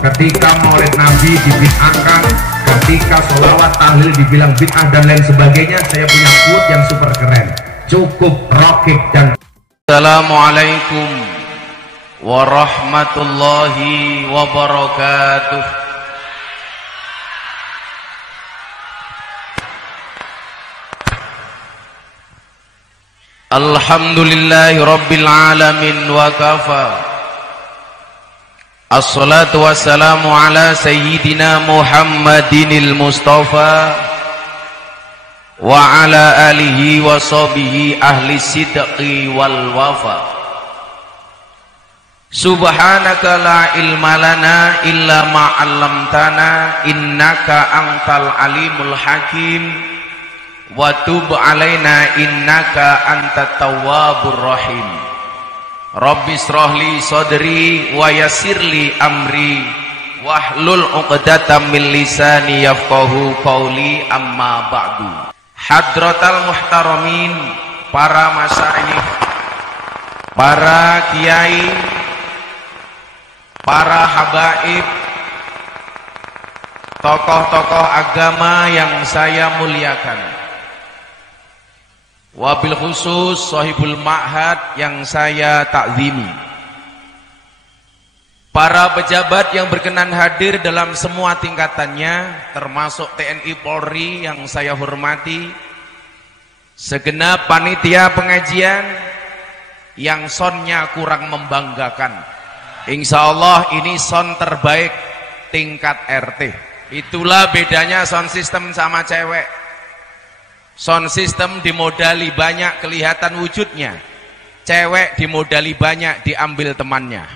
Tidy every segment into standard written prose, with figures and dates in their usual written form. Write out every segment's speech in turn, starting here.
ketika maulid Nabi dibid'ahkan, ketika sholawat tahlil dibilang bid'ah dan lain sebagainya. Saya punya quote yang super keren, cukup rokib dan Assalamualaikum warahmatullahi wabarakatuh. Alhamdulillahi rabbil alamin wa kafa. Assalatu wassalamu ala sayyidina Muhammadinil Mustafa wa ala alihi wa sahbihi ahli sidqi wal wafa. Subhanaka la ilma lana illa ma 'allamtana innaka antal alimul hakim. Wa tub alaina innaka antat tawwabur rahim. Rabbi shrahli sadri wa yassirli amri wahlul 'uqdatam min lisani yafqahu qawli, amma ba'du. Hadratal muhtaramin, para masyayikh, para kiai, para habaib, tokoh-tokoh agama yang saya muliakan, wabil khusus sahibul ma'had yang saya takzimi, para pejabat yang berkenan hadir dalam semua tingkatannya, termasuk TNI Polri yang saya hormati, segenap panitia pengajian yang sonnya kurang membanggakan. Insya Allah ini son terbaik tingkat RT. Itulah bedanya sound system sama cewek. Sound system dimodali banyak kelihatan wujudnya, cewek dimodali banyak diambil temannya.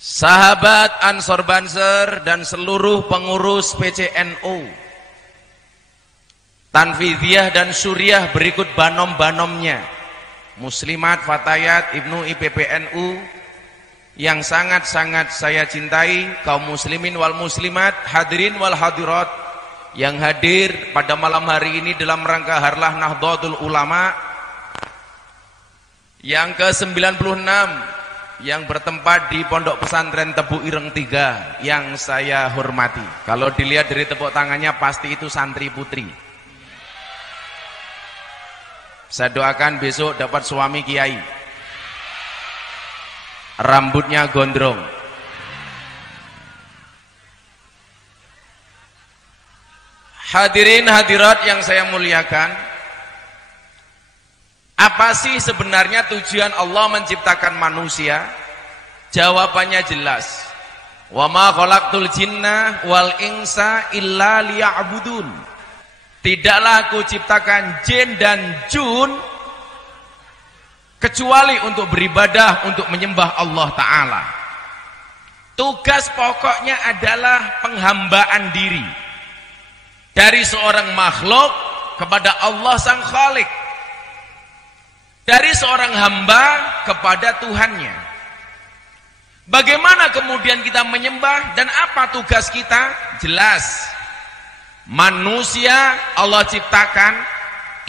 Sahabat Ansor Banser dan seluruh pengurus PCNU, Tanfidiyah dan Suriah berikut banom-banomnya, Muslimat, Fatayat, Ibnu IPPNU yang sangat-sangat saya cintai, kaum muslimin wal muslimat, hadirin wal hadirat yang hadir pada malam hari ini dalam rangka Harlah Nahdlatul Ulama yang ke-96 yang bertempat di Pondok Pesantren Tebu Ireng 3 yang saya hormati. Kalau dilihat dari tepuk tangannya pasti itu santri putri. Saya doakan besok dapat suami kiai, rambutnya gondrong. Hadirin hadirat yang saya muliakan, apa sih sebenarnya tujuan Allah menciptakan manusia? Jawabannya jelas. Wa ma khalaqtul jinna wal insa illa liya'budun. Tidaklah aku ciptakan jin dan jun kecuali untuk beribadah, untuk menyembah Allah Ta'ala. Tugas pokoknya adalah penghambaan diri dari seorang makhluk kepada Allah Sang Khalik, dari seorang hamba kepada Tuhannya. Bagaimana kemudian kita menyembah dan apa tugas kita? Jelas, manusia Allah ciptakan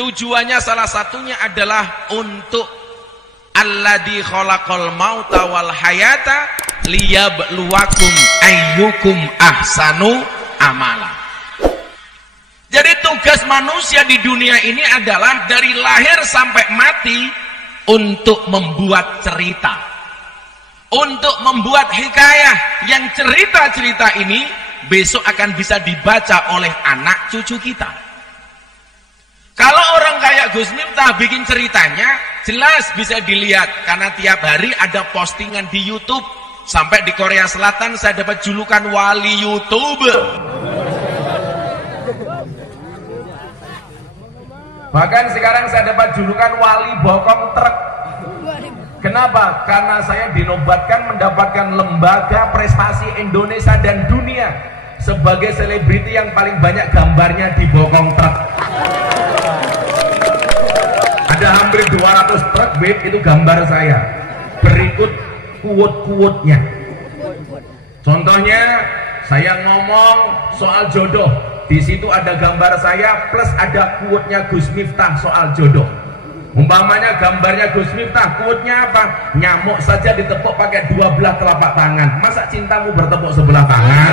tujuannya salah satunya adalah untuk alladzi khalaqal mauta wal hayata liyabluwakum ayyukum ahsanu amala. Jadi tugas manusia di dunia ini adalah dari lahir sampai mati untuk membuat cerita, untuk membuat hikayah yang cerita-cerita ini besok akan bisa dibaca oleh anak cucu kita. Kalau orang kayak Gus Miftah bikin ceritanya, jelas bisa dilihat karena tiap hari ada postingan di YouTube. Sampai di Korea Selatan saya dapat julukan wali YouTube. Bahkan sekarang saya dapat julukan wali bokong truk. Kenapa? Karena saya dinobatkan mendapatkan lembaga prestasi Indonesia dan dunia sebagai selebriti yang paling banyak gambarnya di bokong truk. Ada hampir 200 truk web itu gambar saya. Berikut quote-quote-nya. Contohnya saya ngomong soal jodoh, di situ ada gambar saya plus ada quote-nya Gus Miftah soal jodoh. Umpamanya gambarnya Gus Miftah, quote-nya apa? Nyamuk saja ditepuk pakai 12 telapak tangan, masa cintamu bertepuk sebelah tangan?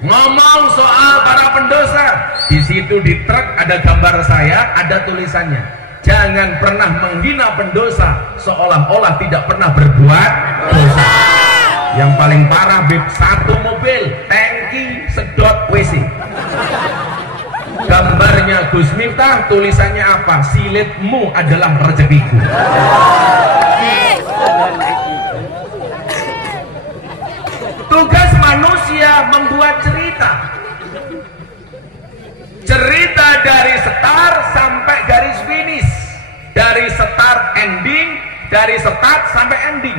Ngomong soal para pendosa, di situ di truk ada gambar saya, ada tulisannya, jangan pernah menghina pendosa seolah-olah tidak pernah berbuat dosa. Yang paling parah, bib, satu mobil tangki sedot WC, gambarnya Gus Miftah, tulisannya apa? Silitmu adalah rezekiku. Tugas manusia membuat cerita dari start sampai garis finish, dari start ending, dari start sampai ending,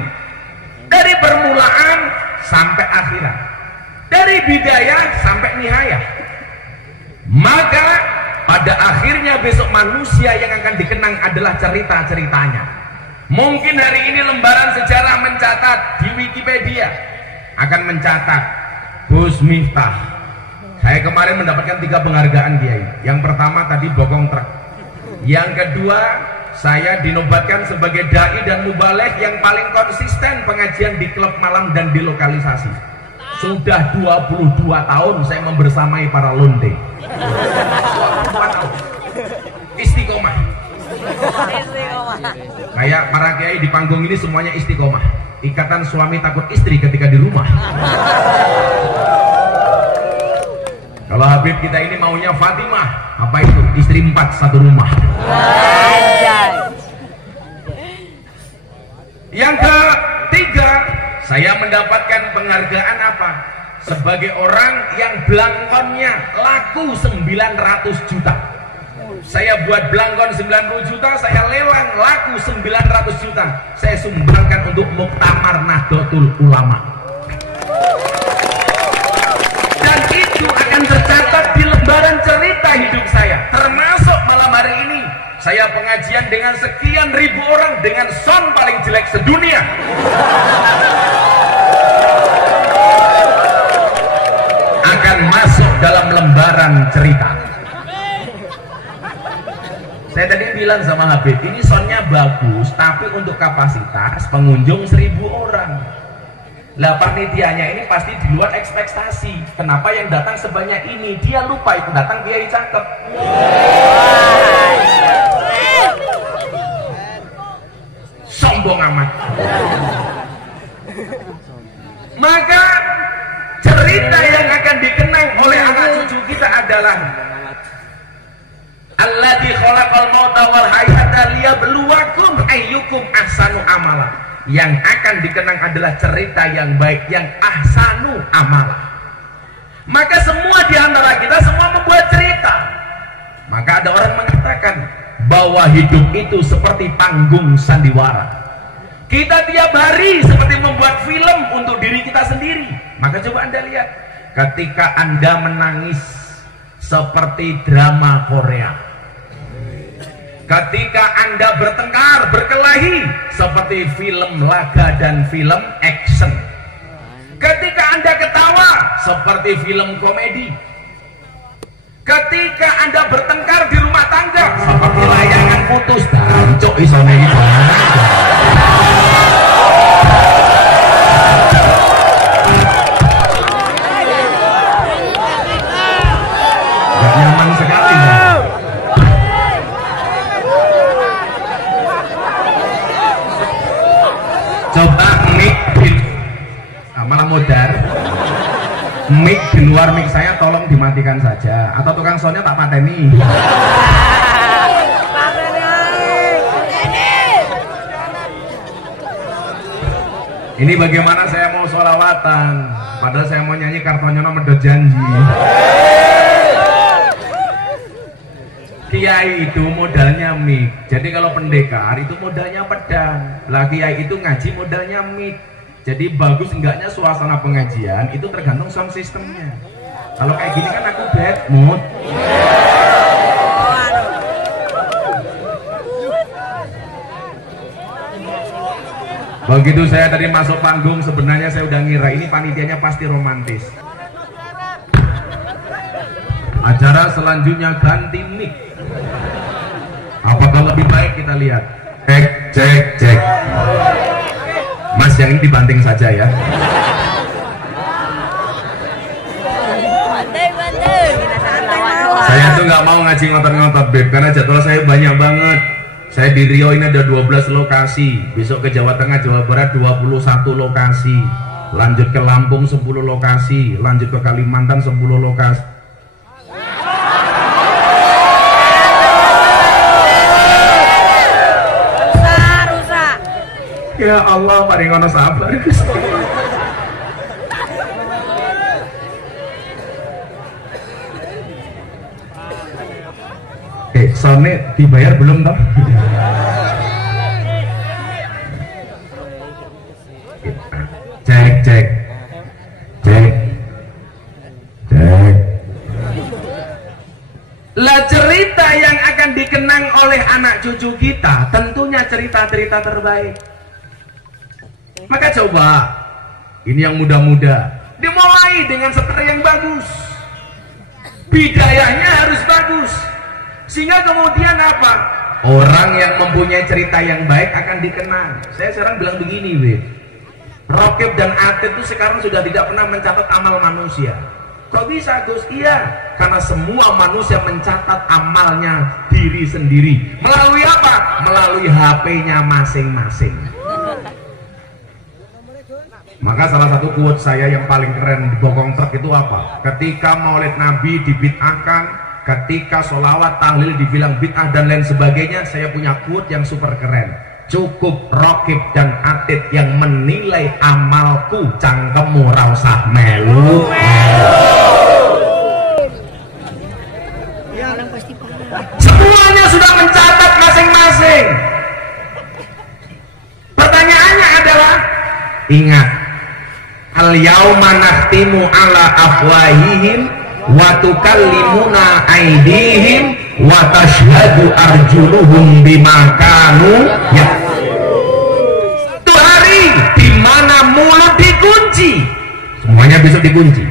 dari permulaan sampai akhirat, dari bidayah sampai nihayah. Maka pada akhirnya besok manusia yang akan dikenang adalah cerita-ceritanya. Mungkin hari ini lembaran sejarah mencatat di Wikipedia akan mencatat Gus Miftah. Saya kemarin mendapatkan 3 penghargaan Kiai. Yang pertama tadi bokong truk. Yang kedua, saya dinobatkan sebagai dai dan mubalek yang paling konsisten pengajian di klub malam dan di lokalisasi. Sudah 22 tahun saya membersamai para lonte. 22 tahun. Istiqomah. Kayak para kiai di panggung ini semuanya istiqomah. Ikatan suami takut istri ketika di rumah. Kalau Habib kita ini maunya Fatimah, apa itu? Istri 4 satu rumah. Yang ketiga, saya mendapatkan penghargaan apa? Sebagai orang yang belangkonnya laku 900 juta. Saya buat belangkon 90 juta, saya lelang laku 900 juta. Saya sumbangkan untuk Muktamar Nahdlatul Ulama. Dan itu akan tercatat di lembaran cerita hidup saya. Termasuk malam hari ini saya pengajian dengan sekian ribu orang dengan sound paling jelek sedunia. Akan masuk dalam lembaran cerita. Saya tadi bilang sama Habib, ini soundnya bagus, tapi untuk kapasitas pengunjung 1000 orang. Lah panitianya ini pasti di luar ekspektasi. Kenapa yang datang sebanyak ini? Dia lupa itu datang kiai cakep. Sombong amat. Maka cerita yang akan dikenang oleh anak cucu kita adalah Alladzi khalaqal mauta wal hayata liyabluwakum ayyukum ahsanu amala. Yang akan dikenang adalah cerita yang baik, yang ahsanu amala. Maka semua di antara kita semua membuat cerita. Maka ada orang mengatakan bahwa hidup itu seperti panggung sandiwara. Kita tiap hari seperti membuat film untuk diri kita sendiri. Maka coba Anda lihat, ketika Anda menangis seperti drama Korea. Ketika Anda bertengkar, berkelahi seperti film laga dan film action. Ketika Anda ketawa seperti film komedi. Ketika Anda bertengkar di rumah tangga seperti layangan putus. Dancuk isone iki. Gak nyaman sekali. Coba mic malah modar. Mic di luar mic saya tolong dimatikan saja, atau tukang soundnya tak pateni. Ini bagaimana saya mau sholawatan, padahal saya mau nyanyi Kartonyono Medhot Janji. Kiai itu modalnya mic. Jadi kalau pendekar itu modalnya pedang. Lah kiai itu ngaji modalnya mic. Jadi bagus enggaknya suasana pengajian itu tergantung sound systemnya. Kalau kayak gini kan aku bad mood. Begitu saya tadi masuk panggung, sebenarnya saya udah ngira ini panitianya pasti romantis. Acara selanjutnya ganti mic. Apakah lebih baik kita lihat? Cek. Mas yang ini dibanting saja ya. Saya tuh nggak mau ngaji ngotot-ngotot Beb, karena jadwal saya banyak banget. Saya di Riau ini ada 12 lokasi, besok ke Jawa Tengah, Jawa Barat 21 lokasi, lanjut ke Lampung 10 lokasi, lanjut ke Kalimantan 10 lokasi. Rusak. Ya Allah, paling ngono sabar. Soalnya dibayar belum toh? Cek. Lah cerita yang akan dikenang oleh anak cucu kita tentunya cerita-cerita terbaik. Maka coba ini yang muda-muda dimulai dengan setar yang bagus, bidayahnya harus bagus. Sehingga kemudian apa? Orang yang mempunyai cerita yang baik akan dikenang. Saya sekarang bilang begini, Wid. Rokib dan Atid itu sekarang sudah tidak pernah mencatat amal manusia. Kok bisa, Gus? Iya, karena semua manusia mencatat amalnya diri sendiri. Melalui apa? Melalui HP-nya masing-masing. Maka salah satu quote saya yang paling keren di bokong truk itu apa? Ketika Maulid Nabi dibid'ahkan, ketika sholawat tahlil dibilang bid'ah dan lain sebagainya, saya punya quote yang super keren. Cukup Rokib dan Atid yang menilai amalku, cangkemmu ra usah melu. Semuanya sudah mencatat masing-masing. Pertanyaannya adalah, ingat, al yauma nakhtimu ala afwahihim wa tukallimuna aydihim wa tashhadu arjuluhum bima kanu ya. Itu hari di mana mulut dikunci. Semuanya besok dikunci.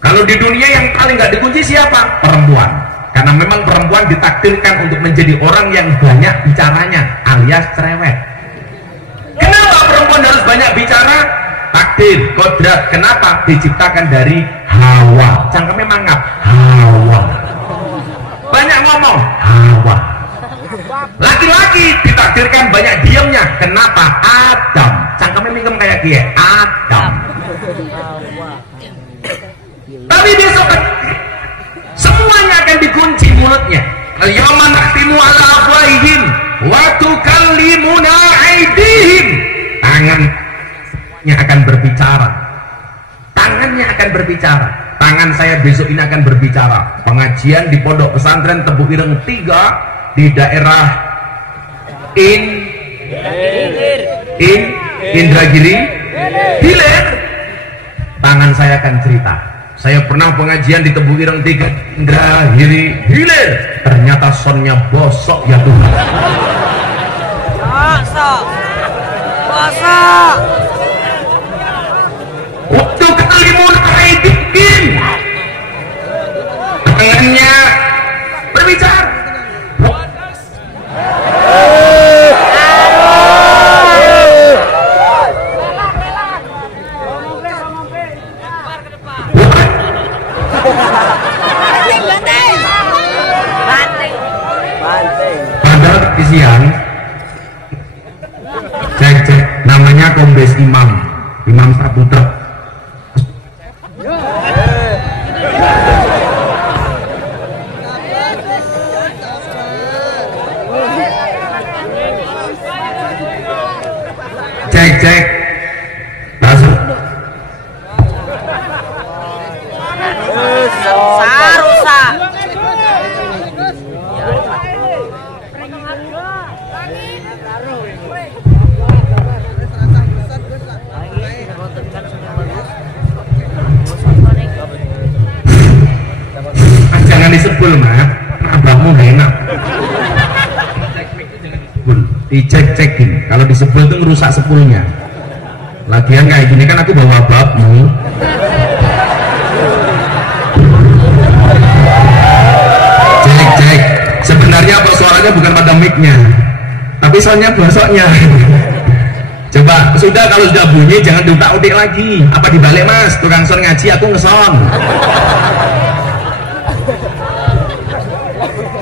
Kalau di dunia yang paling nggak dikunci siapa? Perempuan. Karena memang perempuan ditakdirkan untuk menjadi orang yang banyak bicaranya, alias cerewet. Kenapa perempuan harus banyak bicara? Takdir, kodrat. Kenapa? Diciptakan dari Hawa. Cangkemnya mangap. Hawa. Banyak ngomong. Hawa. Laki-laki ditakdirkan banyak diamnya. Kenapa? Adam. Cangkemnya mingkem kayak dia. Adam. Tapi besok semuanya akan dikunci mulutnya. Al-yawma nakhtimu ala afwahihim wa tukallimuna aydihim. Tangannya akan berbicara. Tangannya akan berbicara. Tangan saya besok ini akan berbicara. Pengajian di Pondok Pesantren Tebu Ireng 3 di daerah Indragiri Hilir. Tangan saya akan cerita. Saya pernah pengajian di Tebu Ireng 3 Indragiri Hilir. Ternyata sonnya bosok ya Tuhan. Bosok. Waktu kalimun aidin. Tangannya berbicara. Padahal di siang cek namanya Kombes Imam Saputra. Cek masuk. Sarusa. Jangan disebul, Mat. Abahmu gak enak. Dicek-cekin. Kalau disebul itu ngerusak sepulnya. Lagian kayak gini kan aku bawa abahmu. Sebetulnya persoalannya bukan pada mic-nya, tapi soalnya bosoknya. Coba, kalau sudah bunyi jangan diutak-utik lagi. Apa dibalik mas? Tukang son ngaji, aku ngeson.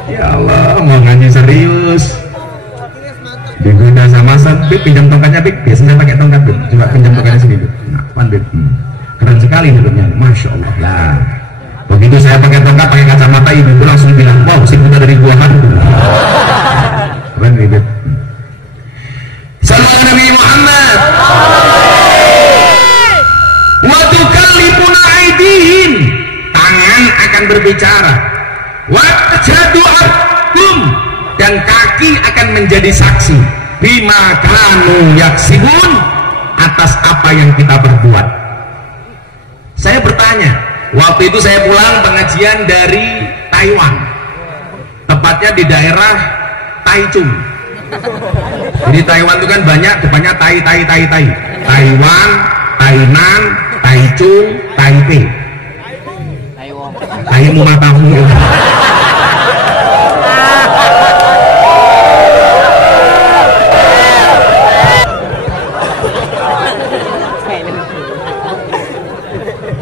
Ya Allah, mau ngaji serius. Digunakan sama Bib, pinjam tongkatnya Bib. Biasanya pakai tongkat Bib. Coba pinjam tongkatnya sini Bib. Nah, Bib. Keren sekali hidupnya. Masya Allah lah. Begitu saya pakai tongkat, pakai kacamata, ibu itu langsung bilang, wow, si buta dari gua kan. Keren nih Bib. Sallallahu Nabi Muhammad. Wa tukallimuna aydihim, tangan akan berbicara. Wa tajadu'akum, dan kaki akan menjadi saksi. Bima kanu yaksibun, atas apa yang kita perbuat. Saya bertanya, waktu itu saya pulang pengajian dari Taiwan, tepatnya di daerah Taichung. Jadi Taiwan itu kan banyak, depannya Taiwan, Tainan, Taichung, Taipei. Taimu matamu.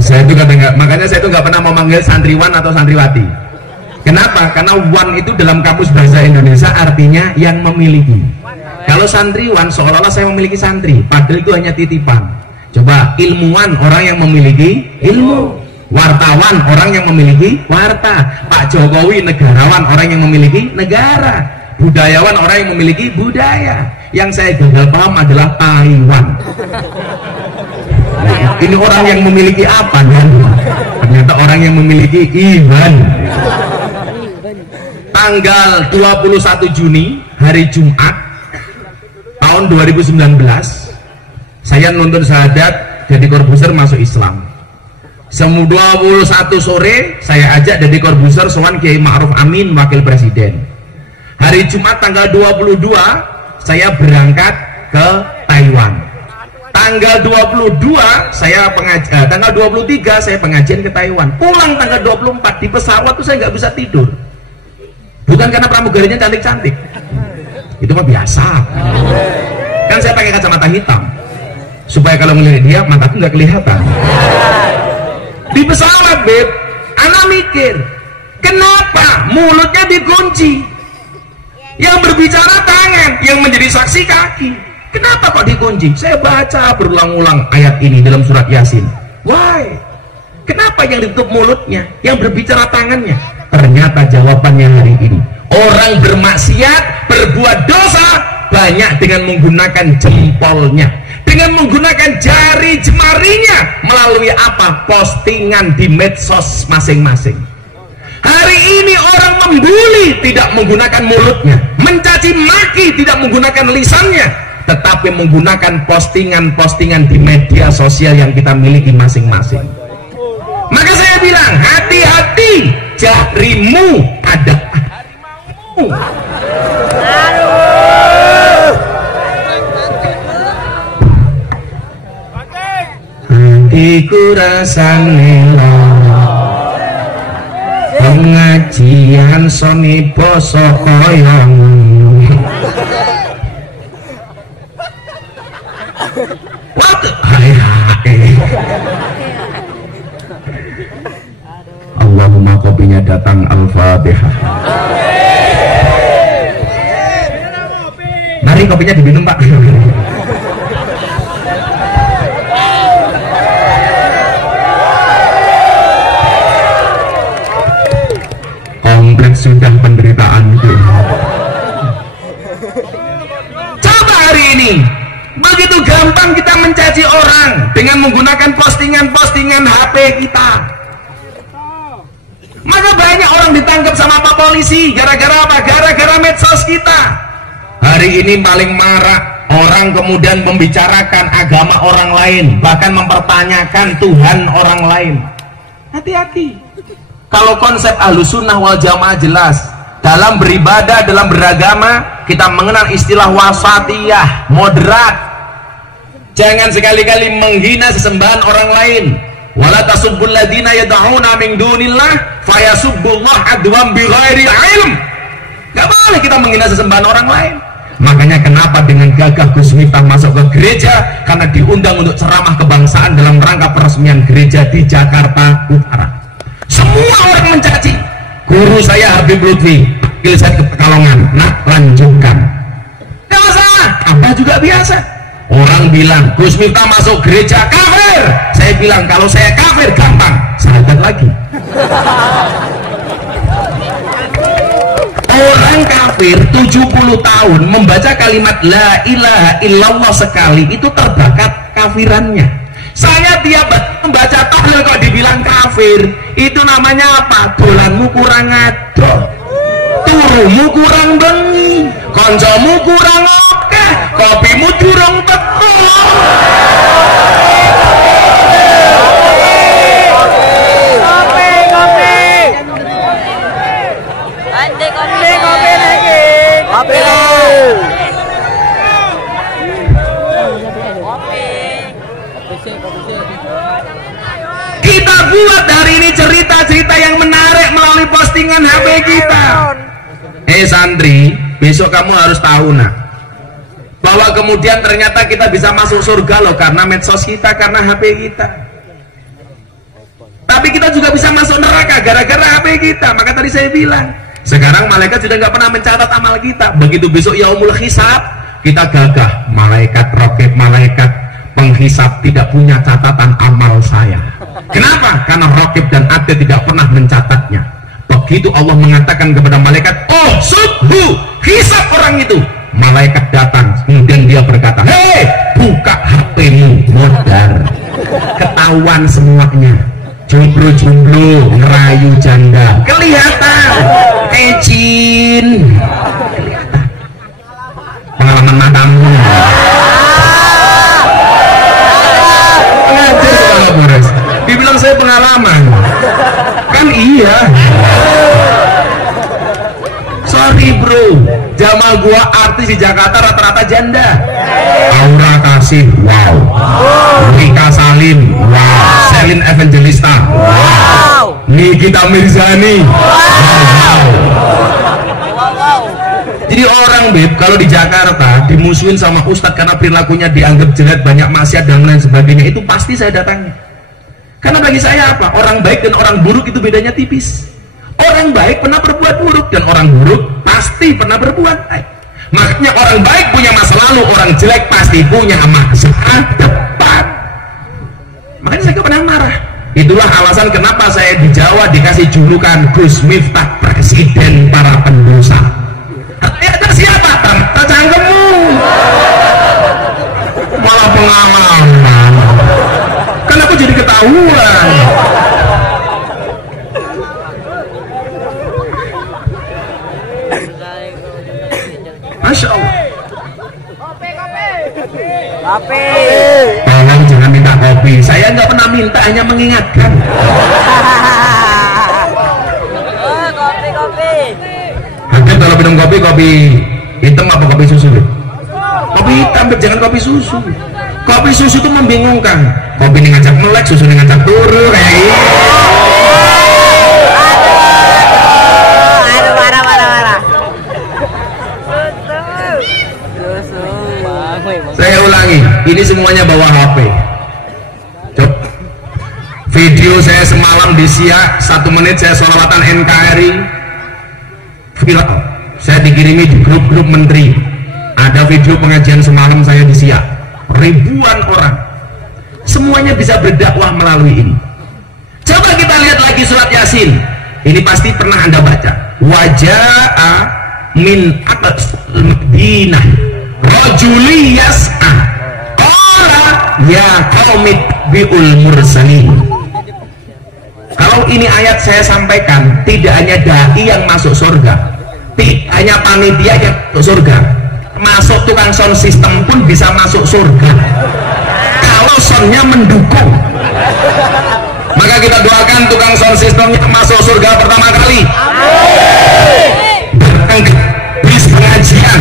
Saya itu makanya saya itu nggak pernah mau manggil santriwan atau santriwati. Kenapa? Karena wan itu dalam kamus bahasa Indonesia artinya yang memiliki. Kalau santriwan seolah-olah saya memiliki santri, padahal itu hanya titipan. Coba, ilmuwan orang yang memiliki ilmu, wartawan orang yang memiliki warta, Pak Jokowi negarawan orang yang memiliki negara, budayawan orang yang memiliki budaya. Yang saya gagal paham adalah Taiwan. Nah, ini orang yang memiliki apa? Ternyata orang yang memiliki iman. Tanggal 21 Juni hari Jumat tahun 2019 saya nuntun syahadat jadi Corbuzier masuk Islam. Semu 21 sore saya ajak jadi Corbuzier sowan Kiai Ma'ruf Amin wakil presiden. Hari Jumat tanggal 22 saya berangkat ke Taiwan. Tanggal 22 saya pengajian, tanggal 23 saya pengajian ke Taiwan. Pulang tanggal 24 di pesawat tuh saya nggak bisa tidur. Bukan karena pramugarinya cantik-cantik, itu mah biasa. Kan saya pakai kacamata hitam supaya kalau melihat dia mataku nggak kelihatan. Di pesawat Beb, anak mikir, kenapa mulutnya dikunci? Yang berbicara tangan, yang menjadi saksi kaki. Kenapa kok dikunci? Saya baca berulang-ulang ayat ini dalam surat Yasin. Why? Kenapa yang ditutup mulutnya, yang berbicara tangannya? Ternyata jawabannya hari ini, orang bermaksiat, berbuat dosa banyak dengan menggunakan jempolnya, dengan menggunakan jari jemarinya, melalui apa? Postingan di medsos masing-masing. Hari ini orang membuli tidak menggunakan mulutnya, mencaci maki tidak menggunakan lisannya, tetapi menggunakan postingan-postingan di media sosial yang kita miliki masing-masing. Maka saya bilang, hati-hati, jarimu ada harimau. Hatiku rasane lara, pengajian soni poso koyong. What? Hai. Allahumma kopinya datang, Al-Fatihah. Mari kopinya diminum Pak. Kompleks sudah penderitaan itu. Coba hari ini, begitu gampang kita mencaci orang dengan menggunakan postingan-postingan HP kita. Maka banyak orang ditangkap sama Pak Polisi gara-gara apa? Gara-gara medsos kita. Hari ini paling marak orang kemudian membicarakan agama orang lain, bahkan mempertanyakan Tuhan orang lain. Hati-hati. Kalau konsep Ahlussunnah wal Jamaah jelas, dalam beribadah, dalam beragama, kita mengenal istilah wasatiyah, moderat. Jangan sekali-kali menghina sesembahan orang lain. Wala tasubbul ladina yad'una min dunillah fayasubbullah adwam bighairi ilm. Nggak boleh kita menghina sesembahan orang lain. Makanya kenapa dengan gagah Gus Miftah masuk ke gereja, karena diundang untuk ceramah kebangsaan dalam rangka peresmian gereja di Jakarta Utara. Semua orang mencaci. Guru saya Habib Lutfi, panggil saya ke Pekalongan. Nah, lanjutkan. Nggak masalah, apa juga biasa. Orang bilang Gus Miftah masuk gereja kafir. Saya bilang kalau saya kafir gampang, sahabat lagi. Orang kafir 70 tahun membaca kalimat la ilaha illallah sekali itu terbakat kafirannya. Saya tiap membaca tahlil kok dibilang kafir, itu namanya apa? Dolanmu kurang ado, turumu kurang bengi, koncomu kurang oke, kopimu durung teko. Kita buat hari ini cerita-cerita yang menarik melalui postingan HP kita. Santri, besok kamu harus tahu nak, bahwa kemudian ternyata kita bisa masuk surga loh karena medsos kita, karena HP kita. Tapi kita juga bisa masuk neraka gara-gara HP kita. Maka tadi saya bilang, sekarang malaikat sudah nggak pernah mencatat amal kita. Begitu besok yaumul hisab, kita gagah, malaikat raqib, malaikat penghisab tidak punya catatan amal saya. Kenapa? Karena raqib dan atid tidak pernah mencatatnya. Begitu Allah mengatakan kepada malaikat, oh subhu, hisab orang itu. Malaikat datang, kemudian dia berkata, hei, buka HP-mu, modar. Ketahuan semuanya. Jomblo-jomblo, ngerayu janda, kelihatan. Ecin, kelihatan. Pengalaman matamu. Ngajar soal Boris. Dibilang saya pengalaman. Kan iya. Sorry bro, jamaah gua artis di Jakarta rata-rata janda. Aura Kasih, wow. Rika Salim, wow. Selin Evangelista, wow. Nikita Mirzani, wow. Jadi orang beb, kalau di Jakarta dimusuhin sama ustadz karena perilakunya dianggap jelek, banyak maksiat dan lain sebagainya, itu pasti saya datangi. Karena bagi saya apa? Orang baik dan orang buruk itu bedanya tipis. Orang baik pernah berbuat buruk dan orang buruk pasti pernah berbuat baik. Makanya orang baik punya masa lalu, orang jelek pasti punya masa depan. Makanya saya gak pernah marah. Itulah alasan kenapa saya di Jawa dikasih julukan Gus Miftah, presiden para pendosa. Ada siapa? Tercangkemmu. Malah pengalaman. Kan aku jadi ketahuan. Masya Allah. Kopi. Tolong jangan minta kopi. Saya nggak pernah minta, hanya mengingatkan. Kopi. Nanti kalau minum kopi, kopi hitam apa kopi susu? Kopi hitam, jangan kopi susu. Kopi susu itu membingungkan. Kopi ini ngajak melek, susu ini ngajak turu kayak ini. Saya ulangi, ini semuanya bawa HP. Coba. Video saya semalam di Siak, 1 menit saya sholawatan NKRI viral. Saya dikirimi di grup-grup menteri. Ada video pengajian semalam saya di Siak, ribuan orang. Semuanya bisa berdakwah melalui ini. Coba kita lihat lagi surat Yasin. Ini pasti pernah Anda baca. Waja'a min aqsal Madinah rajuli yas'a qala ya qaumi biul mursalin. Kalau ini ayat saya sampaikan, tidak hanya dai yang masuk surga, tidak hanya panitia yang masuk surga, masuk tukang sound system pun bisa masuk surga kalau soundnya mendukung. Maka kita doakan tukang sound systemnya masuk surga pertama kali. Datang ke bis pengajian.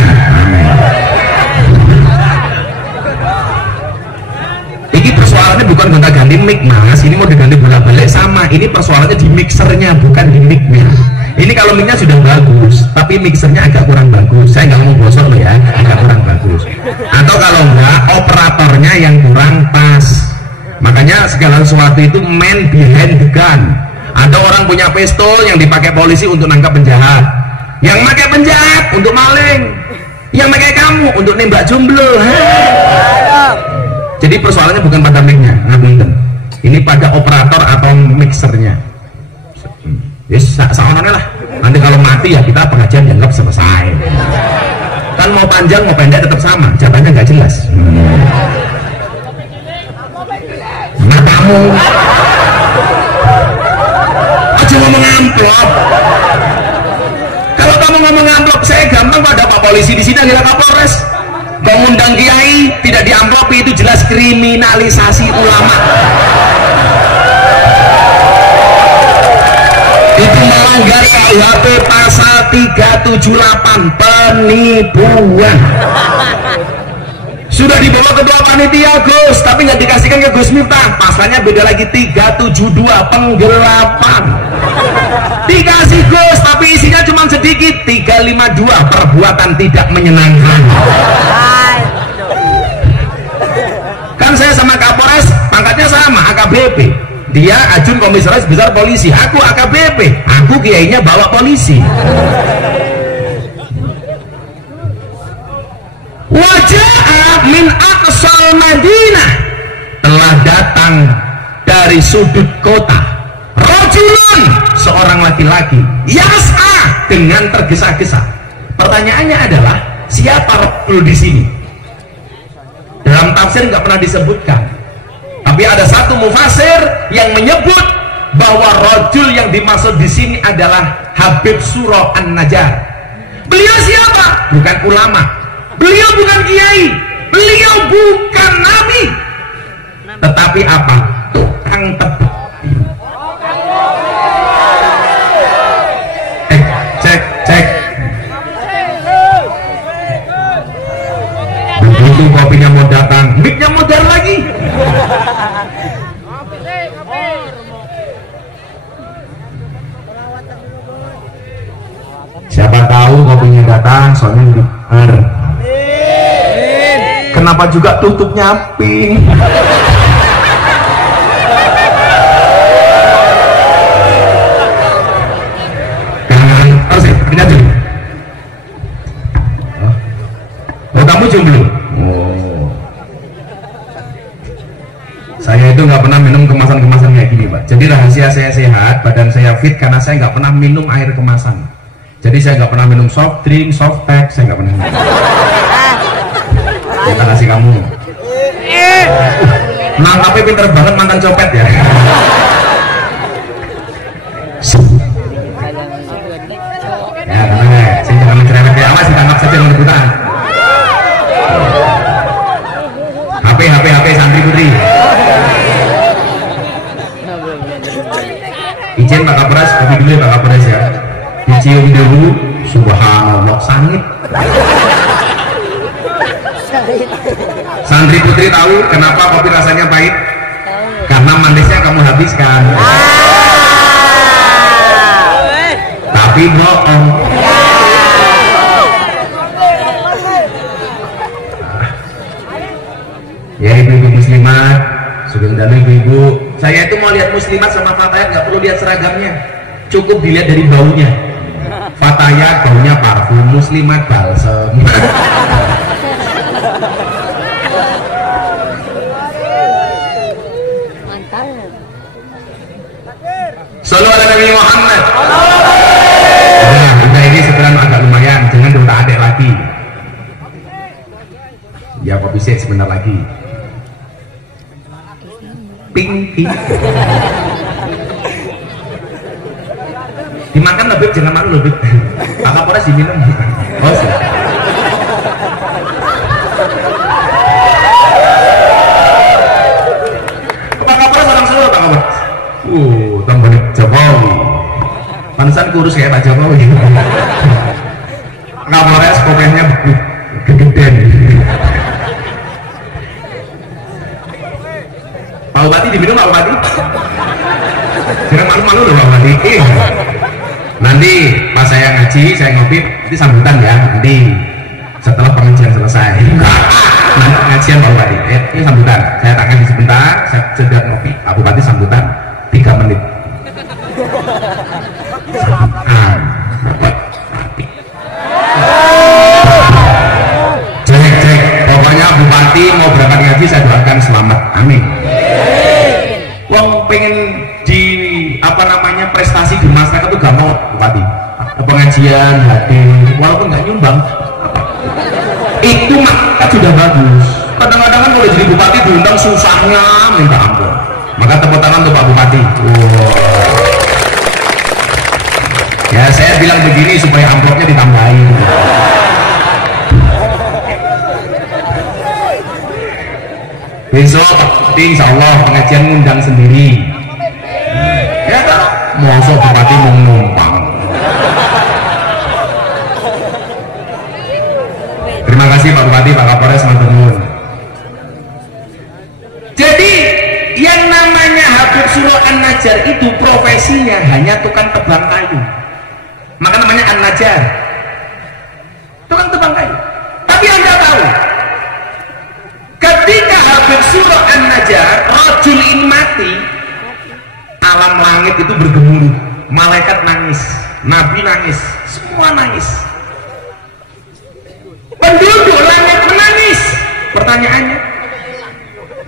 Ini persoalannya bukan gonta-ganti mic mas, ini mau diganti bolak-balik sama. Ini persoalannya di mixernya, bukan di micnya. Ini kalau mic-nya sudah bagus tapi mixernya agak kurang bagus, saya nggak mau gosok loh ya, agak kurang bagus, atau kalau enggak operatornya yang kurang pas. Makanya segala sesuatu itu man behind the gun. Ada orang punya pistol yang dipakai polisi untuk nangkap penjahat, yang pakai penjahat untuk maling, yang pakai kamu untuk nembak jomblo. Jadi persoalannya bukan pada mic-nya, ini pada operator atau mixernya. Yes, seononnya lah. Nanti kalau mati ya kita pengajian dianggap selesai. Kan mau panjang mau pendek tetap sama, jawabannya nggak jelas. Matamu aja ngomong amplop. Kalau kamu ngomong amplop, saya gampang pada Pak Polisi di sini adalah Kapolres. Mengundang kiai tidak diamplopi itu jelas kriminalisasi ulama. Itu melanggar KUHP pasal 378 penipuan. Sudah dibawa ketua panitia Gus, tapi nggak dikasihkan ke Gus Miftah. Pasalnya beda lagi, 372 penggelapan. Dikasih Gus, tapi isinya cuma sedikit, 352 perbuatan tidak menyenangkan. Kan saya sama Kapolres pangkatnya sama, AKBP. Dia ajun komisaris besar polisi, aku AKBP, aku kiainya bawa polisi. Wajah min aqsal Madinah, telah datang dari sudut kota rajulun, seorang laki-laki, yas'a, dengan tergesa-gesa. Pertanyaannya adalah siapa rajul di sini? Dalam tafsir nggak pernah disebutkan, tapi ada satu mufasir yang menyebut bahwa rajul yang dimaksud di sini adalah Habib Surah An-Najjar. Beliau siapa? Bukan ulama, beliau bukan kiai, beliau bukan nabi, tetapi apa? Tukang tebak. Cek. Begitu kopinya mau datang, mic-nya modern lagi. Siapa tahu kopinya datang, soalnya benar. Kenapa juga tutupnya pink? Oh, kamu jomblo? Oh. Saya itu nggak pernah minum kemasan-kemasan kayak gini, Pak. Jadi rahasia saya sehat, badan saya fit karena saya nggak pernah minum air kemasan. Jadi saya nggak pernah minum soft drink, soft pack, saya nggak pernah minum. Kita kasih kamu. Nangkapnya pinter banget, mantan copet ya. Ya, tenang, saya jangan mencerewet ya. Awas ditangkap saja dengan rebutan. HP santri putri. Izin Pak Kapolres, pergi dulu ya Pak Kapolres ya. Dicium dulu, subhanallah, sangit. Santri putri tahu kenapa kopi rasanya pahit? Karena manisnya kamu habiskan. Tapi bohong. Ya ibu-ibu muslimat, sugeng dana ibu-ibu. Saya itu mau lihat muslimat sama fatayat nggak perlu lihat seragamnya, cukup dilihat dari baunya. Fatayat baunya parfum, muslimat balsem. Sallu ala Nabi Muhammad. Nah, udah ini setelan agak lumayan, jangan udah adek lagi. Ya kopi set sebentar lagi. Ping. Dimakan lebih, jangan malu lebih. Pak Kapolres diminum. Oh siap. Pak Kapolres orang Solo, Pak Kapolres. Tambah Jokowi. Pantesan kurus kayak Pak Jokowi. Kapolres kopinya gede-gedean. Pak Bupati diminum Pak Bupati. Jangan malu-malu loh Pak Bupati. Nanti pas saya ngaji, saya ngopi, nanti sambutan ya, nanti setelah pengajian selesai. Nanti pengajian Pak Bupati, ini sambutan. Saya tak ngaji sebentar, saya sedang ngopi, Pak Bupati sambutan 3 menit. Cek, pokoknya Bupati mau berangkat ngaji saya doakan selamat, amin. Wong pengen di apa namanya prestasi di masyarakat itu gak mau Bupati pengajian hadir walaupun nggak nyumbang itu maka sudah bagus. Kadang-kadang kan kalau jadi Bupati diundang susahnya minta ampun, maka tepuk tangan untuk Pak Bupati. Wow. Ya saya bilang begini supaya amplopnya ditambahin. Besok insya Allah pengajian ngundang sendiri. Ya kan? Mosok Bupati mau numpang. Terima kasih Pak Bupati, Pak Kapolres, Mantenun. Jadi yang namanya Habib Suro An-Najjar itu profesinya hanya tukang tebang kayu. Maka namanya An-Najjar, tukang tebang kayu. Tapi Anda tahu, ketika Habib Suro An-Najjar rajul ini mati, alam langit itu bergemuruh, malaikat nangis, nabi nangis, semua nangis, penduduk langit menangis. Pertanyaannya,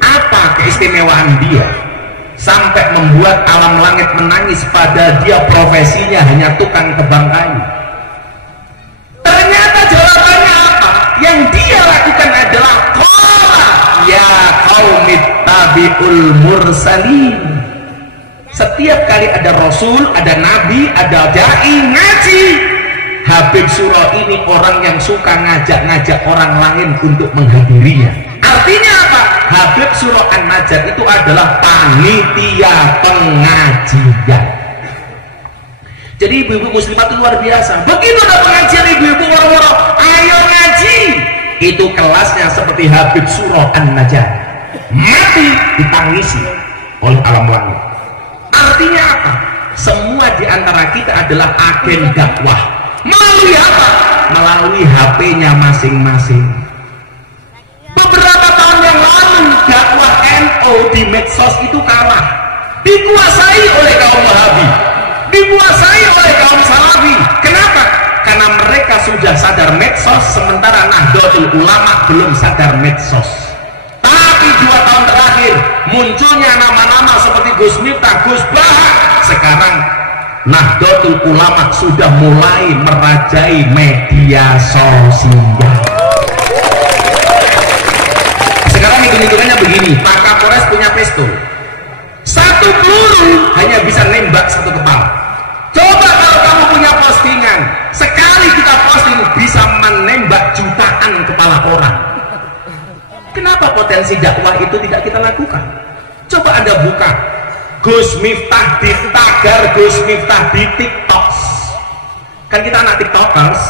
apa keistimewaan dia sampai membuat alam langit menangis pada dia profesinya hanya tukang tebang kayu? Ternyata jawabannya apa? Yang dia lakukan adalah qala ya qaumit tabi'ul mursalin. Setiap kali ada rasul, ada nabi, ada dai ngaji, Habib Suro ini orang yang suka ngajak-ngajak orang lain untuk menghadirinya. Artinya apa? Habib Suro An-Najjar itu adalah panitia pengajian. Jadi ibu-ibu muslimat itu luar biasa. Begitu ada pengajian ibu-ibu woro-woro, ayo ngaji. Itu kelasnya seperti Habib Suro An-Najjar. Mati ditangisi oleh alam langit. Artinya apa? Semua di antara kita adalah agen dakwah. Melalui apa? Melalui HP-nya masing-masing. Beberapa tahun yang lalu dakwah NU di medsos itu kalah, dikuasai oleh kaum Wahabi, dikuasai oleh kaum Salafi. Kenapa? Karena mereka sudah sadar medsos, sementara Nahdlatul Ulama belum sadar medsos. Tapi 2 tahun terakhir munculnya nama-nama seperti Gus Miftah, Gus Bahar. Sekarang Nahdlatul Ulama sudah mulai merajai media sosial. Sekarang hitung-hitungannya begini, Pak Kapolres punya pistol, 1 peluru hanya bisa nembak 1 kepala. Coba kalau kamu punya postingan, sekali kita posting bisa menembak jutaan kepala orang. Kenapa potensi dakwah itu tidak kita lakukan? Coba Anda buka Gus Miftah di tagar, Gus Miftah di TikTok. Kan kita anak TikTokers.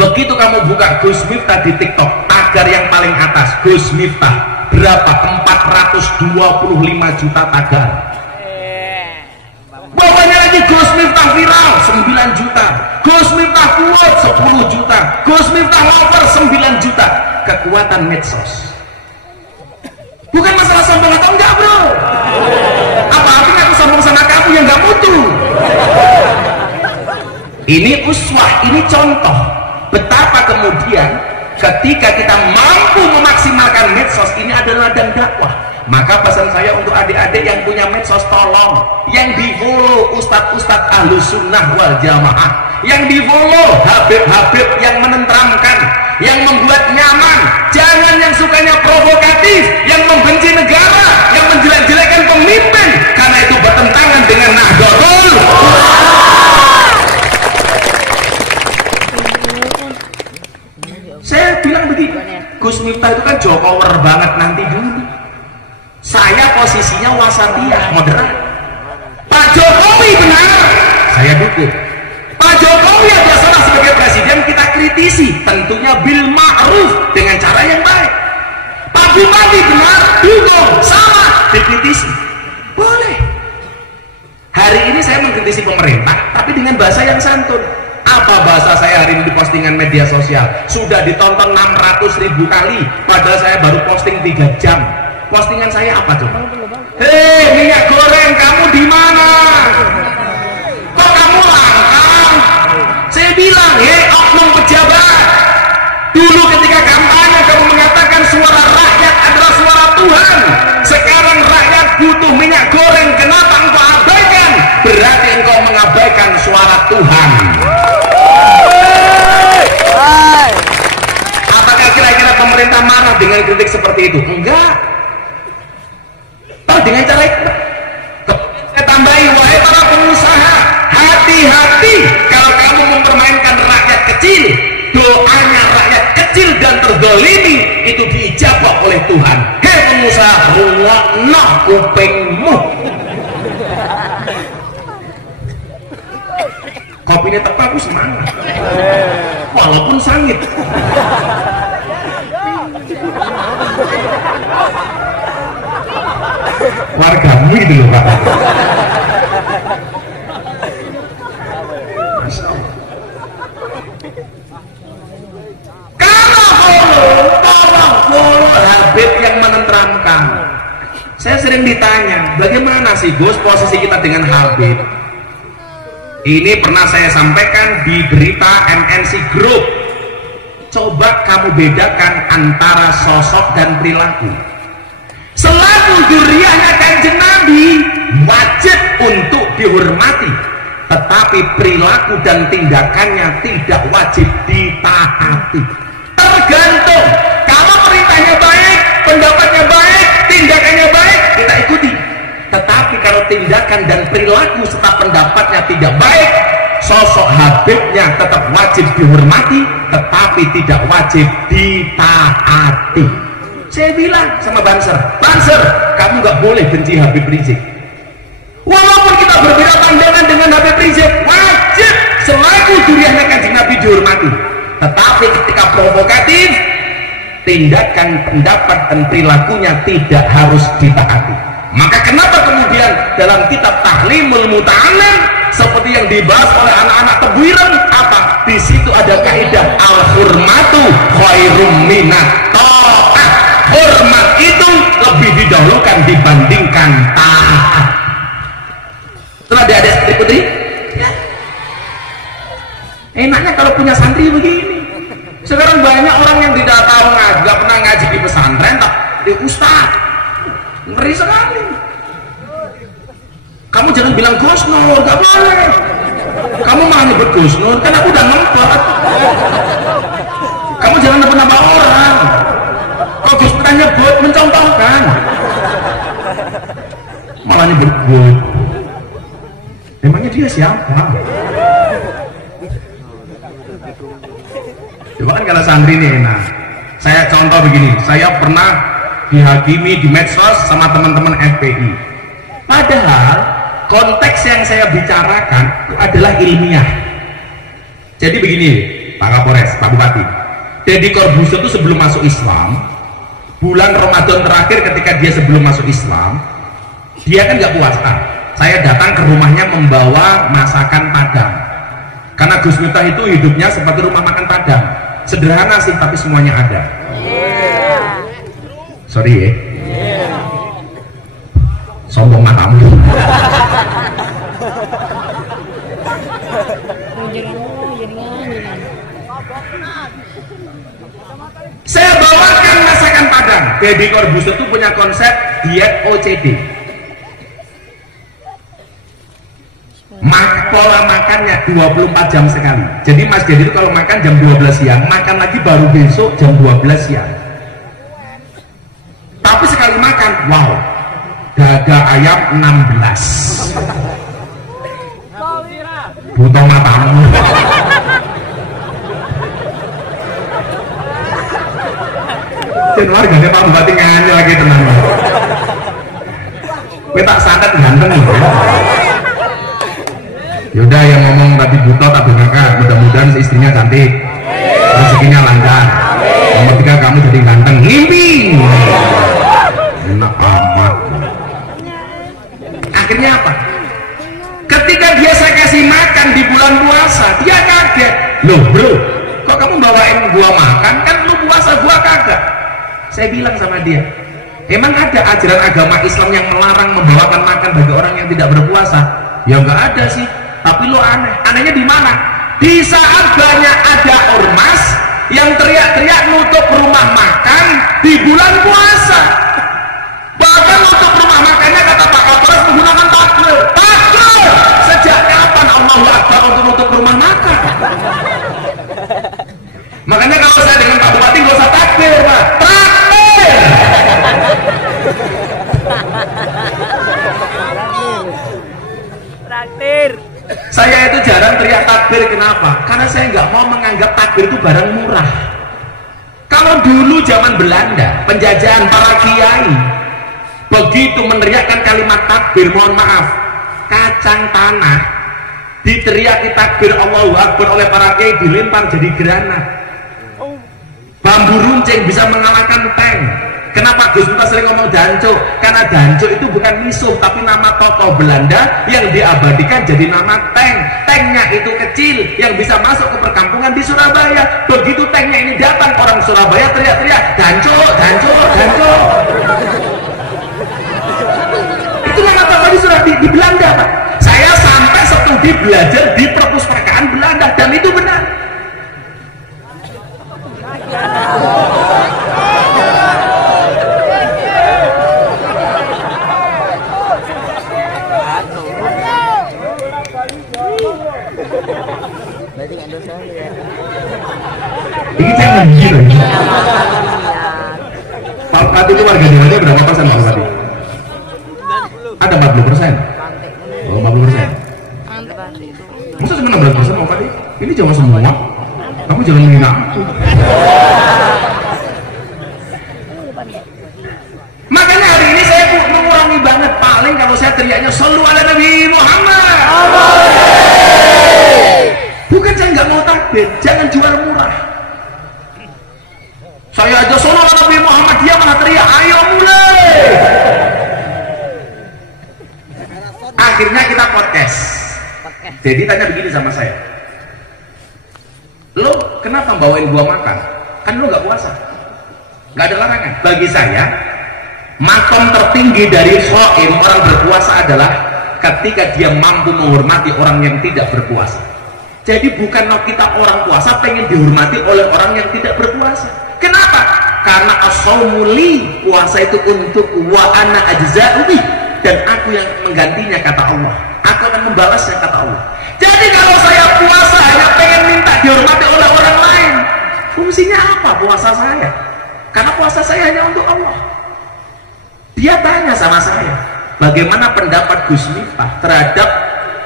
Begitu kamu buka Gus Miftah di TikTok, tagar yang paling atas Gus Miftah, berapa? 425 juta tagar. Bawahnya lagi Gus Miftah viral 9 juta, Gus Miftah quote 10 juta, Gus Miftah lover 9 juta. Kekuatan medsos. Bukan masalah sombong atau enggak, bro. Apa artinya aku sombong sama kamu yang enggak mutu? Ini uswah, ini contoh betapa kemudian ketika kita mampu memaksimalkan medsos, ini adalah ladang dakwah. Maka pesan saya untuk adik-adik yang punya medsos, tolong yang di follow ustadz-ustadz ahlus sunnah wal jamaah, yang di follow habib-habib yang menenteramkan, yang membuat nyaman. Jangan yang sukanya provokatif, yang membenci negara, yang menjelek-jelekan pemimpin, karena itu bertentangan dengan Nahdlatul. Saya bilang begini, Gus Miftah itu kan jokower banget nanti dulu. Saya posisinya wasatiyah, moderat. Pak Jokowi benar, saya dukung. Pak Jokowi adalah salah sebagai presiden, kita kritisi, tentunya bil ma'ruf, dengan cara yang baik. Pak Bupati benar, dukung, sama, dikritisi, boleh. hari ini saya mengkritisi pemerintah tapi dengan bahasa yang santun. Apa bahasa saya hari ini di postingan media sosial? Sudah ditonton 600.000 kali, padahal saya baru posting 3 jam. Postingan saya apa coba? Hei minyak goreng, kamu di mana? Kok kamu langkang? Saya bilang, hei oknum pejabat, dulu ketika kampanye kamu mengatakan suara rakyat adalah suara Tuhan. Sekarang rakyat butuh minyak goreng, kenapa engkau abaikan? Berarti engkau mengabaikan suara Tuhan. Apakah kira-kira pemerintah marah dengan kritik seperti itu? Enggak. Tahu dengan cara itu saya tambahi, wahai para pengusaha, hati-hati kalau kamu mempermainkan rakyat kecil. Doanya rakyat kecil dan terzalimi itu diijabah oleh Tuhan. Hei pengusaha, rungokno kupingmu. Kopinya tepat, aku semangat walaupun sangit. Wargamu itu loh Pak. Kalau follow Habib yang menenteramkan. Saya sering ditanya, bagaimana sih Gus posisi kita dengan Habib? Ini pernah saya sampaikan di berita MNC Group. Coba kamu bedakan antara sosok dan perilaku. Selaku dzurriyyahnya Kanjeng Nabi, wajib untuk dihormati, tetapi perilaku dan tindakannya tidak wajib ditaati. Tergantung, kalau perintahnya baik, pendapatnya baik, tindakannya baik, kita ikuti. Tetapi kalau tindakan dan perilaku serta pendapatnya tidak baik, sosok Habibnya tetap wajib dihormati, tetapi tidak wajib ditaati. Saya bilang sama Banser, kamu nggak boleh benci Habib Rizik. Walaupun kita berbeda pandangan dengan Habib Rizik, wajib selaku dzurriyyahnya Kanjeng Nabi dihormati. Tetapi ketika provokatif, tindakan, pendapat dan perilakunya tidak harus ditaati. Maka kenapa kemudian dalam kitab Tahlimul Muta'allim seperti yang dibahas oleh anak-anak Tebuireng, apa? Di situ ada kaidah al-hurmatu khairum minat ta'ah. Hormat itu lebih didahulukan dibandingkan taat. Setelah ada adik putri, ya. Enaknya kalau punya santri begini. Sekarang banyak orang yang tidak tahu ngaji, nggak pernah ngaji di pesantren, tak di ustaz. Ngeri sekali. Kamu jangan bilang Gus Nur, gak boleh. Kamu malah nyebut Gus Nur, kan aku udah ngempet. Kamu jangan nambah-nambah orang. Kalau Gus Nur nyebut, mencontohkan. Malah nyebut Gus. Emangnya dia siapa? Coba kan kalau santri ini enak. Saya contoh begini, saya pernah dihakimi di medsos sama teman-teman FPI. Padahal konteks yang saya bicarakan itu adalah ilmiah. Jadi begini Pak Kapolres, Pak Bupati, Deddy Corbuzier itu sebelum masuk Islam, bulan Ramadan terakhir ketika dia sebelum masuk Islam, dia kan nggak puasa. Saya datang ke rumahnya membawa masakan Padang, karena Gus Miftah itu hidupnya seperti rumah makan Padang, sederhana sih tapi semuanya ada. Sorry ya, sombong matamu. Saya bawakan masakan Padang. Deddy Corbuzier itu punya konsep diet OCD. Pola makannya 24 jam sekali. Jadi Mas Deddy itu kalau makan jam 12 siang, makan lagi baru besok jam 12 siang. Tapi sekali makan, wow, dada ayam 16. Butuh matamu. Dan warganya Pak Bupati nganyi lagi tenang. Gue tak santet ganteng ya. Yaudah yang ngomong tadi buta tapi ngakak, mudah-mudahan istrinya cantik, rezekinya lancar. Nomor 3 kamu jadi ganteng, ngimpi. Enak amat. Akhirnya apa? Ketika dia saya kasih makan di bulan puasa, dia kaget. Loh bro, kok kamu bawain gua makan? Kan lu puasa, gua kagak. Saya bilang sama dia, emang ada ajaran agama Islam yang melarang membawakan makan bagi orang yang tidak berpuasa? Ya nggak ada sih, tapi lo aneh. Anehnya di mana? Di saat banyak ada ormas yang teriak-teriak nutup rumah makan di bulan puasa. Bahkan nutup rumah makannya kata Pak Kapolres menggunakan takbir. Takbir! Sejak kapan Allahu Akbar untuk nutup rumah makan? Makanya kalau saya dengan Pak Bupati nggak usah takbir, Pak. Takbir! Traktir. Saya itu jarang teriak takbir, kenapa? Karena saya nggak mau menganggap takbir itu barang murah. Kalau dulu zaman Belanda, penjajahan para kiai, begitu meneriakkan kalimat takbir, mohon maaf, kacang tanah diteriaki takbir Allahu Akbar oleh para kiai dilempar jadi granat. Bambu runcing bisa mengalahkan tank. Kenapa Gus Miftah sering ngomong danco? Karena danco itu bukan misuh, tapi nama tokoh Belanda yang diabadikan jadi nama tank. Tanknya itu kecil, yang bisa masuk ke perkampungan di Surabaya. Begitu tanknya ini datang, orang Surabaya teriak-teriak danco, danco, danco. Itu nama tokoh di Belanda, Pak. Saya sampai studi belajar di perpustakaan Belanda dan itu benar. Ini saya menggila. Pak Bupati itu warga Jakarta berapa persen Pak Bupati? Ada 40%. Oh 40%. Masa cuma 16% Pak Bupati? Ini Jawa semua. Kamu jangan menghina aku. Makanya hari ini saya mengurangi banget. Paling kalau saya teriaknya shollu ala Nabi Muhammad. Bukan saya nggak mau takbir, jangan jual murah. Saya aja shollu ala Nabi Muhammad, dia malah teriak, ayo mulai. Akhirnya kita podcast. Jadi tanya begini sama saya, lo kenapa bawain gua makan? Kan lo nggak puasa, nggak ada larangan. Bagi saya, makom tertinggi dari shaim orang berpuasa adalah ketika dia mampu menghormati orang yang tidak berpuasa. Jadi bukan kita orang puasa pengen dihormati oleh orang yang tidak berpuasa. Kenapa? Karena as-shaumu li, puasa itu untuk wa ana ajza'u bih, dan aku yang menggantinya kata Allah. Aku akan membalasnya kata Allah. Jadi kalau saya puasa hanya pengen minta dihormati oleh orang lain, fungsinya apa puasa saya? Karena puasa saya hanya untuk Allah. Dia tanya sama saya, bagaimana pendapat Gus Miftah terhadap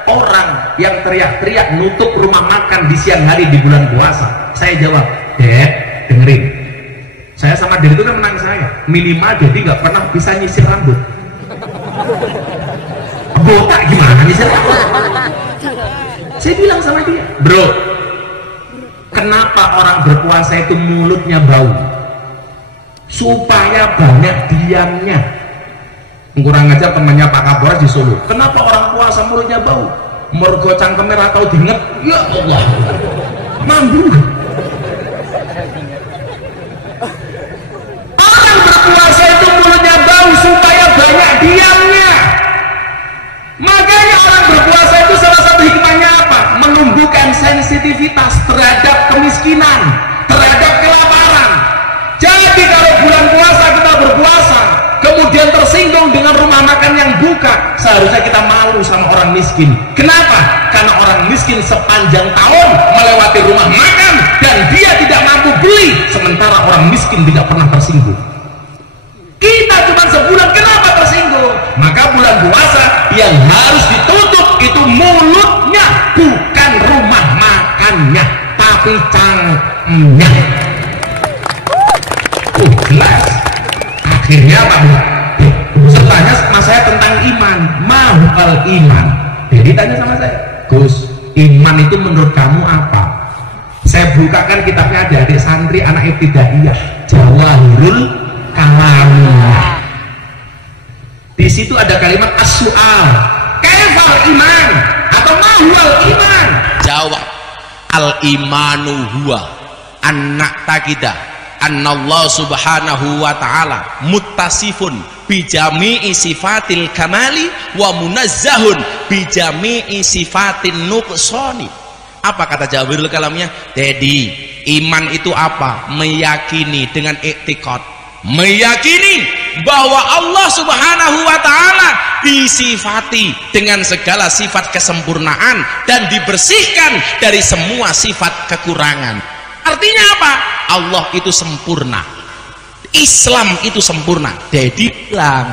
orang yang teriak-teriak nutup rumah makan di siang hari di bulan puasa? Saya jawab, Dek, dengerin, saya sama Dek itu kan menang saya minimal, jadi nggak pernah bisa nyisir rambut. Botak gimana nyisir rambut? Saya bilang sama dia, bro, kenapa orang berpuasa itu mulutnya bau? Supaya banyak diamnya. Kurang aja temannya Pak Kapolres di Solo, kenapa orang puasa mulutnya bau? Mergo cangkeme ra tau dinget. Ya Allah, mambu. Orang berpuasa itu mulutnya bau supaya banyak diamnya. Makanya orang berpuasa itu salah satu hikmahnya apa? Menumbuhkan sensitivitas terhadap kemiskinan, terhadap kelaparan. Jadi kalau bulan puasa kita berpuasa, kemudian tersinggung dengan rumah makan yang buka, seharusnya kita malu sama orang miskin. Kenapa? Karena orang miskin sepanjang tahun melewati rumah makan dan dia tidak mampu beli, sementara orang miskin tidak pernah tersinggung. Kita cuma sebulan, kenapa tersinggung? Maka bulan puasa yang harus ditutup itu mulutnya, bukan rumah makannya, tapi cangkemnya. Jelas. Akhirnya Pak tanya sama saya tentang iman, mahal iman. Jadi tanya sama saya, Gus, iman itu menurut kamu apa? Saya bukakan kitabnya adik-adik santri anak ibtidaiyah, Jawahirul Kalam. Di situ ada kalimat as-su'al, kaifal iman, atau atau ma huwal iman? Jawab, al imanu huwa anak takida annallah subhanahu wa ta'ala muttasifun bijami'i sifatil kamali wa munazzahun bijami'i sifatin nuqsani. Apa kata Jawahirul Kalamnya? Jadi iman itu apa? Meyakini dengan i'tiqad, meyakini bahwa Allah subhanahu wa ta'ala disifati dengan segala sifat kesempurnaan dan dibersihkan dari semua sifat kekurangan. Artinya apa? Allah itu sempurna, Islam itu sempurna. Jadi bilang,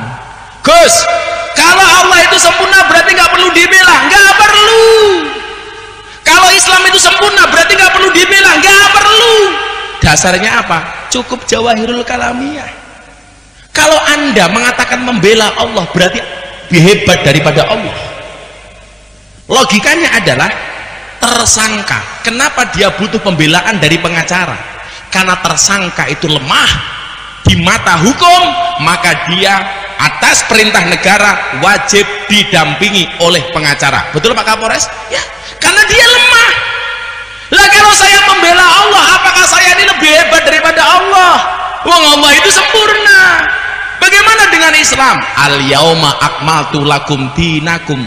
Gus, kalau Allah itu sempurna berarti nggak perlu dibela? Nggak perlu. Kalau Islam itu sempurna berarti nggak perlu dibela? Nggak perlu. Dasarnya apa? Cukup Jawahirul Kalamiyah. Kalau Anda mengatakan membela Allah berarti lebih hebat daripada Allah. Logikanya adalah tersangka. Kenapa dia butuh pembelaan dari pengacara? Karena tersangka itu lemah di mata hukum, maka dia atas perintah negara wajib didampingi oleh pengacara. Betul Pak Kapolres? Ya, karena dia lemah. Lah kalau saya membela Allah, apakah saya ini lebih hebat daripada Allah? Wong Allah itu sempurna. Bagaimana dengan Islam? Al yauma akmaltu lakum dinakum.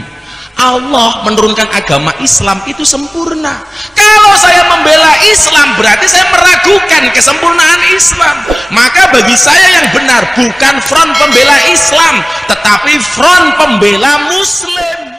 Allah menurunkan agama Islam itu sempurna. Kalau saya membela Islam berarti saya meragukan kesempurnaan Islam. Maka bagi saya yang benar bukan front pembela Islam, tetapi front pembela Muslim.